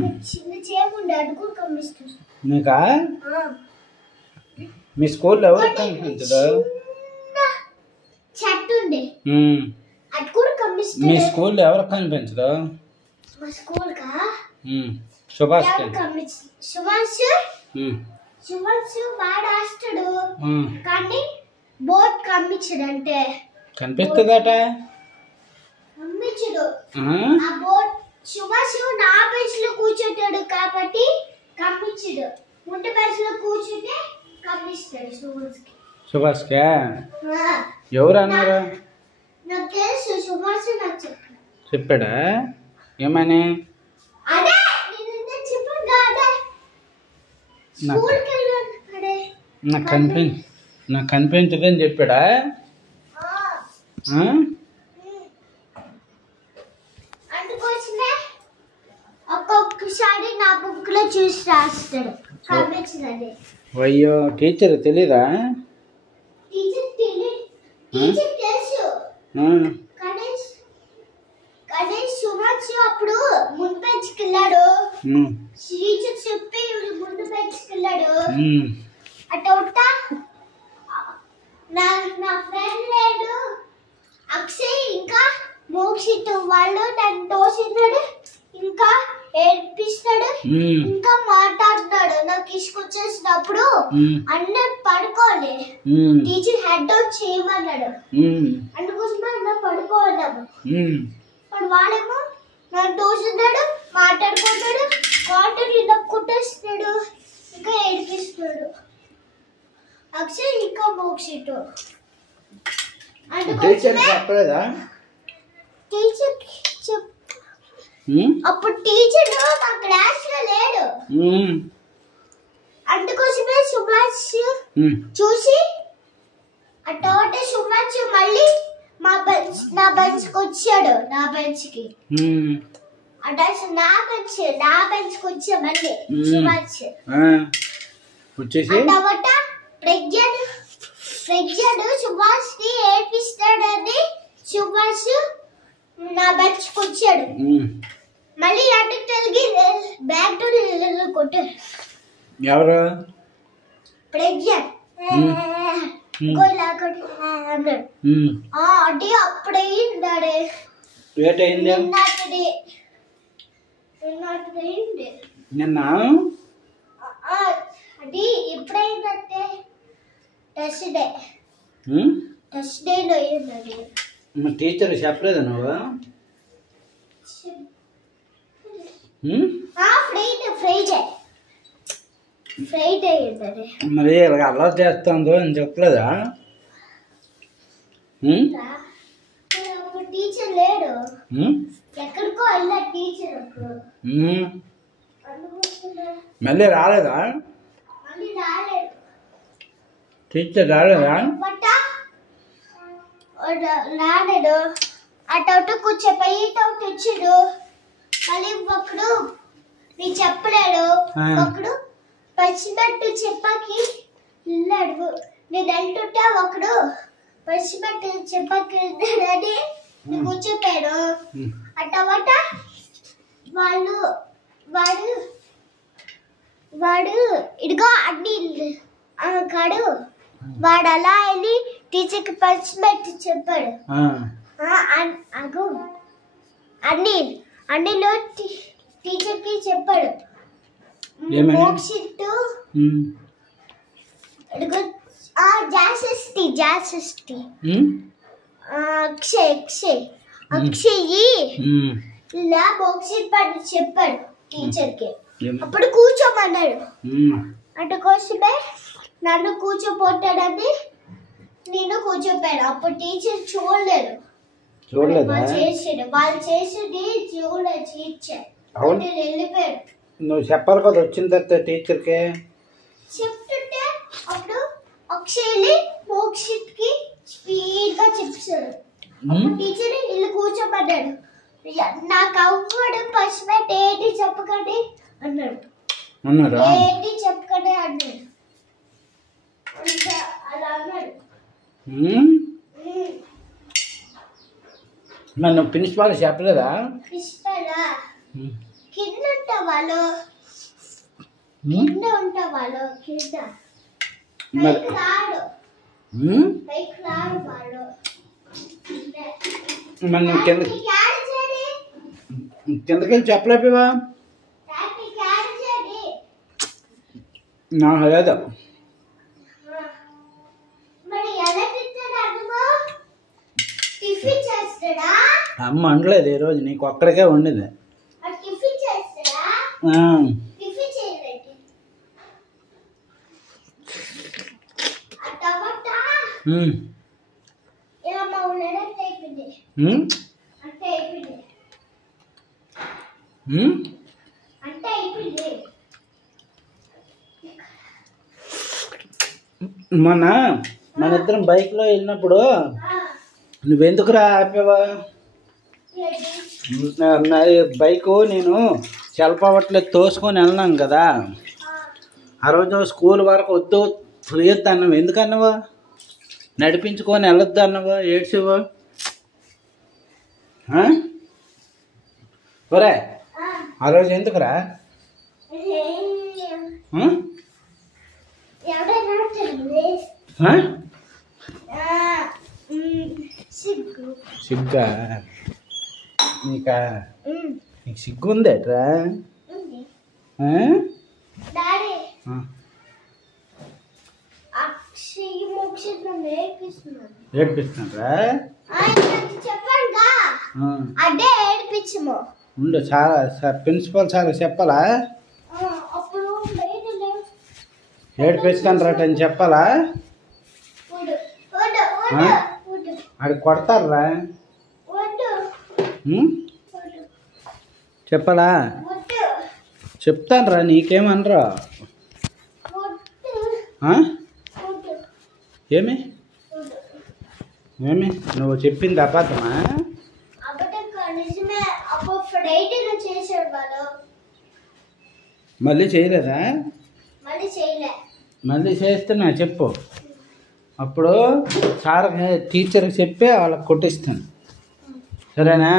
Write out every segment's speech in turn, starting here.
చిన్న చేముండే అది కూడా కమ్మిస్తుంది నీకా మీ స్కూల్లో ఎవరు కనిపించదు చెట్టు ఉండే అది కూడా కమ్మిస్తుంది మీ స్కూల్లో ఎవరు కనిపించదు మా స్కూల్ కా సుభాష్ సుభాష్ బాగా రాస్తాడు కానీ బోర్డు కమ్మించడు అంటే కనిపిస్తుందట కమ్మించడు ఆ బోర్డు సుభాష్ నా బెంచ్ లో కూర్చుంటాడు కాబట్టి కమ్మించడు ముందు బెంచ్ లో కూర్చుంటే కమ్మిస్తాడు సుభాష్ కే ఎవరు అన్నారు నాకు తెలుసు సుభాష్ నాకు చెప్పాడా ఏమని అదే నేను చెప్పాను కదా స్కూల్కి వెళ్ళాను అదే నాకు కనిపించదని చెప్పాడా అందుకోసమే ఒక్కొక్కసారి నా బుక్ లో చూసి రాస్తాడు కనిపించదండి అయ్యో టీచర్ తెలీదా టీచర్ తెలుసు కానీ సుభాష్ అప్పుడు ముందు బెంచ్కి వెళ్ళాడు టీచర్ చెప్పి ముందు బెంచ్కి వెళ్ళాడు అటౌట నా ఫ్రెండ్ లేడు అక్షయ్ ఇంకా మోక్షిత్ వాళ్ళు నన్ను తోసినాడు ఇంకా ఏడ్పిస్తాడు ఇంకా మాట్లాడుతున్నాడు నాకు తీసుకొచ్చేసినప్పుడు అన్నట్టు పడుకోలే టీచర్ హెడ్ అవుట్ చేయమన్నాడు అందుకోసమే అన్న పడుకోన్నాము ఇప్పుడు వాడేమో నన్ను తోసినాడు మాట్లాడుకుంటాడు కాటన్ ఇలా కుట్టేస్తున్నాడు ఇంకా ఏడిపిస్తున్నాడు అక్షయ్ ఇంకా మోక్షిత్ చెప్పలేదా టీచర్ అప్పుడు టీచర్ మా క్లాస్ లో లేడు అందుకోసమే సుభాష్ చూసి అటోటే సుభాష్ మళ్ళీ నా బెంచ్ కి వచ్చాడు నా బెంచ్ కి అంటే నా బెంచ్ కి వచ్చా మళ్ళీ సుభాష్ అటోట ప్రజ్ఞడు సుభాష్ ని ఏడ్పిస్తాడని సుభాష్ నా బెంచ్ కి వచ్చాడు మళ్ళీ అటుకు తిరిగి బ్యాక్ టు కొట్టాడు ఎవరు ప్రజ్ఞ అది అప్పుడైంది నిన్న అది ఎప్పుడైందంటే టెస్ట్ డేలో అయ్యింది టీచర్ చెప్పలేదా నువ్వు మరి ఇలాగ అలర్ట్ చేస్తుందో అని చెప్పలేదా టీచర్ లేడు ఎక్కడికో వెళ్ళా టీచర్ మళ్ళీ రాలేదా మళ్ళీ రాలేదు టీచర్ రాలేదా రాలేడు అటు కూర్చోపోయి ఇటు వచ్చాడు మళ్ళీ ఒకడు నీకు చెప్పలేడు ఒకడు పచ్చిబట్టు చెప్పాకి వెళ్ళాడు నేను అంటుంటే ఒకడు పచ్చిబట్టు చెప్పాకి వెళ్ళాడని కూర్చోపోయాడు అటవట వాడు ఇదిగో అన్ని కాడు వాడు అలా వెళ్ళి టీచర్కి పచ్చిబట్టు చెప్పాడు అన్నిలో టీచర్కి చెప్పాడు మోక్షిత్ అక్షయ్ ఇలా మోక్షిత్ పని చెప్పాడు టీచర్కి అప్పుడు కూర్చోమన్నాడు అందుకోసమే నన్ను కూర్చోపోతాడని నేను కూర్చోపోయాడు అప్పుడు టీచర్ చూడలేదు వాళ్ళు చేసేది చూడలేదు టీచర్ వెళ్ళిపోయాడు నువ్వు చెప్పాలి కదా వచ్చిన తర్వాత టీచర్కి చెప్తుంటే అప్పుడు అక్షయ్ మోక్షిత్ కి స్పీడ్ గా చెప్పాడు అప్పుడు టీచర్ ఇల్లు కూర్చోబడ్డాడు నాకు అవ్వడు పసిపెట్ ఏంటి చెప్పకండి అన్నాడు ఏంటి చెప్పకండి అన్నాడు అలా అన్నాడు నన్ను ప్రిన్సిపాల్ చెప్పలేదా ప్రిన్సిపాల్ కింద ఉంటా వాళ్ళు కింద ఉంటా వాళ్ళు కింద పైకి రాడు పైకి రాడు వాళ్ళు మరి నువ్వు కిందకి వెళ్ళి చెప్పలేకపోయావా నాకు లేదు మరి ఎలా తింటాడు అన్నమా టిఫిన్ చేస్తాడా అమ్మ వండలేదు ఈరోజు నీకు ఒక్కడికే వండింది టిఫిన్ చేస్తాడా టిఫిన్ చేయలేదు ఆ టమాటా ఇలా మా ఊళ్ళో అయిపోయింది అంటే అయిపోయింది అంటే అయిపోయింది మొన్న మన ఇద్దరం బైక్లో వెళ్ళినప్పుడు నువ్వెందుకురా ఆపేవా బైకు నేను సెల్పవట్లేదు తోసుకొని వెళ్ళినాను కదా ఆ రోజు స్కూల్ వరకు వద్దు ఫ్రీయొద్దు అన్నావు ఎందుకన్నావా నడిపించుకొని వెళ్ళొద్దు అన్నావా ఏడ్చేవా ఒరే ఆ రోజు ఎందుకురా సిగ్గా నీకా నీకు సిగ్గు ఉందేట్రా ఏడిపిస్తున్నారా అదే ఏడిపించము ఉండు చాలా ప్రిన్సిపల్ సార్ చెప్పాలా ఏడిపిస్తాను రాట అని చెప్పాలా అది కొడతారా చెప్పాలా చెప్తాను రా నీకేమనరా ఏమి ఏమి నువ్వు చెప్పింది అబద్ధమా మళ్ళీ చేయలేదా మళ్ళీ చేస్తున్నా చెప్పు అప్పుడు సార్ టీచర్కి చెప్పి వాళ్ళకి కొట్టిస్తాను సరేనా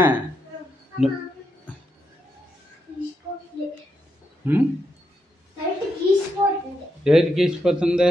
ఏది గీసిపోతుంది